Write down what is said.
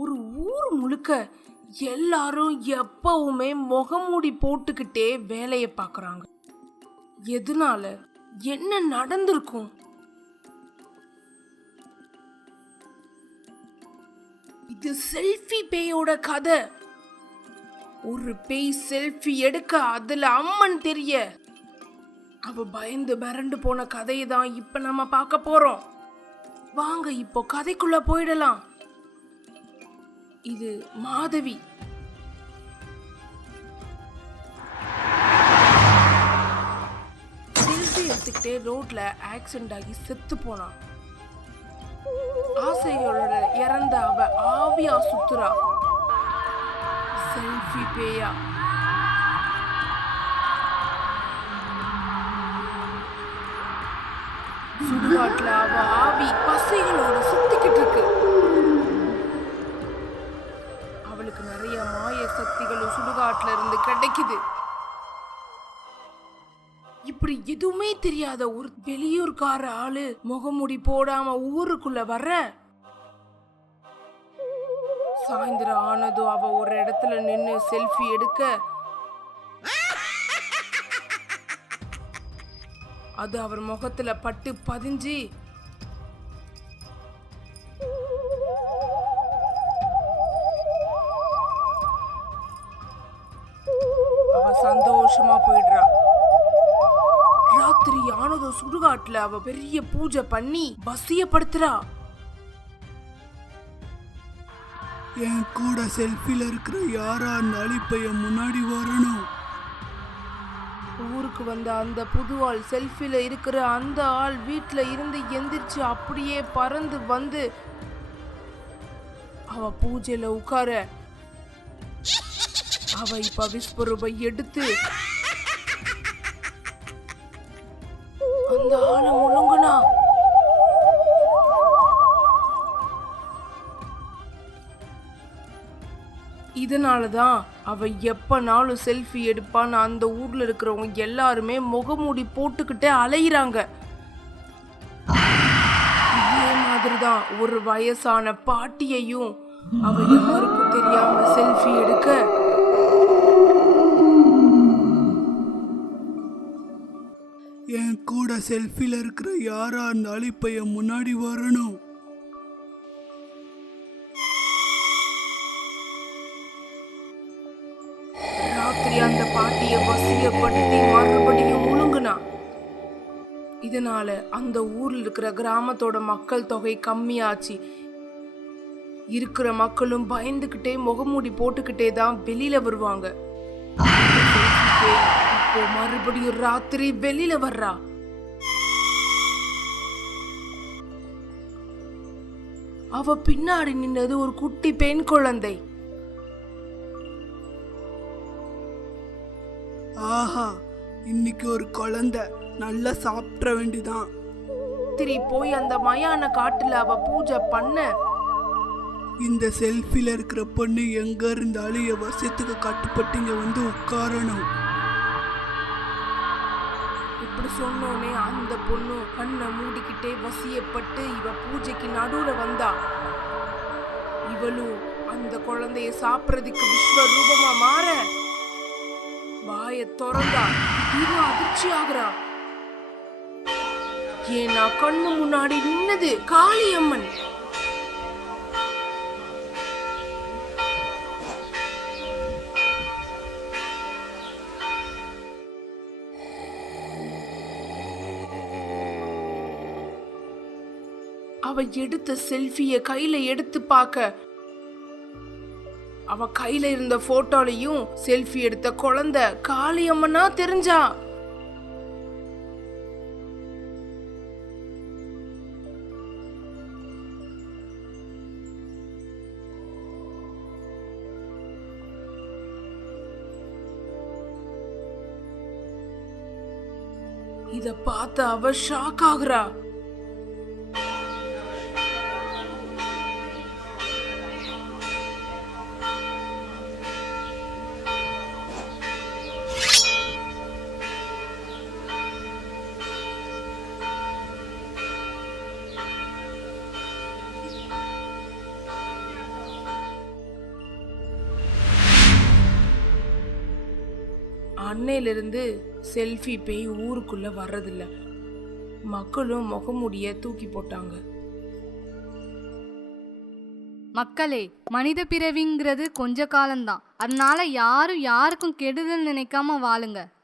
ஒரு ஊர் முழுக்க எல்லாரும் எப்பவுமே முகமூடி போட்டுக்கிட்டே வேலையை பார்க்கறாங்க. எதனால? என்ன நடந்திருக்கும்? இது செல்ஃபி பேயோட கதை. ஒரு பேய் செல்ஃபி எடுக்க அதுல அம்மன் தெரிய அவ பயந்து மிரண்டு போன கதையை தான் இப்ப நம்ம பார்க்க போறோம். வாங்க இப்போ கதைக்குள்ள போயிடலாம். இது மாதவி. செல்ஃபி எடுத்துக்கிட்டே ரோட்ல ஆக்சிடென்ட் ஆகி செத்து போனான். ஆசையோட இறந்த அவ ஆவியா சுத்துறா. செல்ஃபி பேயா. சுடுகாட்டுல அவ ஆவி பசைகளோட சுத்திக்கிட்டு இருக்கு. அவளுக்கு நிறைய மாய சக்திகளும் சுடுகாட்டுல இருந்து கிடைக்குது. இப்படி எதுவுமே தெரியாத ஒரு வெளியூர்கார ஆளு முகமுடி போடாம ஊருக்குள்ள வர்ற. சாயந்தரம் ஆனதும் அவ ஒரு இடத்துல நின்னு செல்ஃபி எடுக்க அது அவர் முகத்துல பட்டு பதிஞ்சு அவ சந்தோஷமா போயிடுறா. ராத்திரி ஆனதும் சுடுகாட்டுல அவ பெரிய பூஜை பண்ணி வசியப்படுத்துறா. என் கூட செல்ஃபில இருக்கிற யாரா இருந்தாலும் இப்ப என் முன்னாடி வரணும். ஊருக்கு வந்த அந்த புது ஆள் செல்ஃபில இருக்கிற அந்த ஆள் வீட்டுல இருந்து எந்திரிச்சு அப்படியே பறந்து வந்து அவ பூஜையில உட்கார அவ இப்ப விஸ்வரூபை எடுத்து அந்த ஆளை முழுங்குனா. இதனாலதான் அவ எப்பனாலும் செல்ஃபி எடுப்பான்னு அந்த ஊர்ல இருக்கிறவங்க எல்லாருமே முகமூடி போட்டுக்கிட்டே அலையிறாங்க. இதே மாதிரிதான் ஒரு வயசான பாட்டியையும் அவ யாருக்கும் தெரியாம செல்ஃபி எடுக்க என் கூட செல்ஃபில இருக்கிற யாரா இருந்தாலும் இப்ப என் முன்னாடி வரணும். ராத்திரி அந்த பாட்டிய வசியப்படுத்தி மறுபடியும் முழுங்குனா. இதனால அந்த ஊர்ல இருக்கிற கிராமத்தோட மக்கள் தொகை கம்மியாச்சு. இருக்கிற மக்களும் பயந்துகிட்டே முகமூடி போட்டுக்கிட்டே தான் வெளியில வருவாங்க. இப்போ மறுபடியும் ராத்திரி வெளியில வர்றா. அவ பின்னாடி நின்னது ஒரு குட்டி பெண் குழந்தை. ஆஹா, இன்னைக்கு ஒரு குழந்தை நல்லா சாப்பிட வேண்டிதான். போய் அந்த மயான காட்டுல அவ பூஜை பண்ண இந்த செல்ஃபில இருக்கிற பொண்ணு எங்க இருந்தாலும் என் வசியத்துக்கு கட்டுப்பட்டு இங்க வந்து உட்காரணும். இப்படி சொன்னோனே அந்த பொண்ணு கண்ணை மூடிக்கிட்டே வசியப்பட்டு இவ பூஜைக்கு நடுவுல வந்தா. இவளும் அந்த குழந்தைய சாப்பிடறதுக்கு விஸ்வரூபமா மாற வாய திறந்தா. திடீர்னு அதிர்ச்சி ஆகுறா. ஏன்னா கண்ணு முன்னாடி நின்னது காளியம்மன். அவ எடுத்த செல்ஃபிய கையில எடுத்து பார்க்க அவ கையில இருந்த போட்டோலையும் செல்ஃபி எடுத்த குழந்தை காளியம்மனா தெரிஞ்சா. இத பார்த்து அவ ஷாக் ஆகுறா. அன்னையிலிருந்து செல்ஃபி பேய் ஊருக்குள்ள வர்றதில்ல. மக்களும் முகமூடிய தூக்கி போட்டாங்க. மக்களே, மனித பிறவிங்கிறது கொஞ்ச காலம்தான். அதனால யாரும் யாருக்கும் கெடுதல் நினைக்காம வாழுங்க.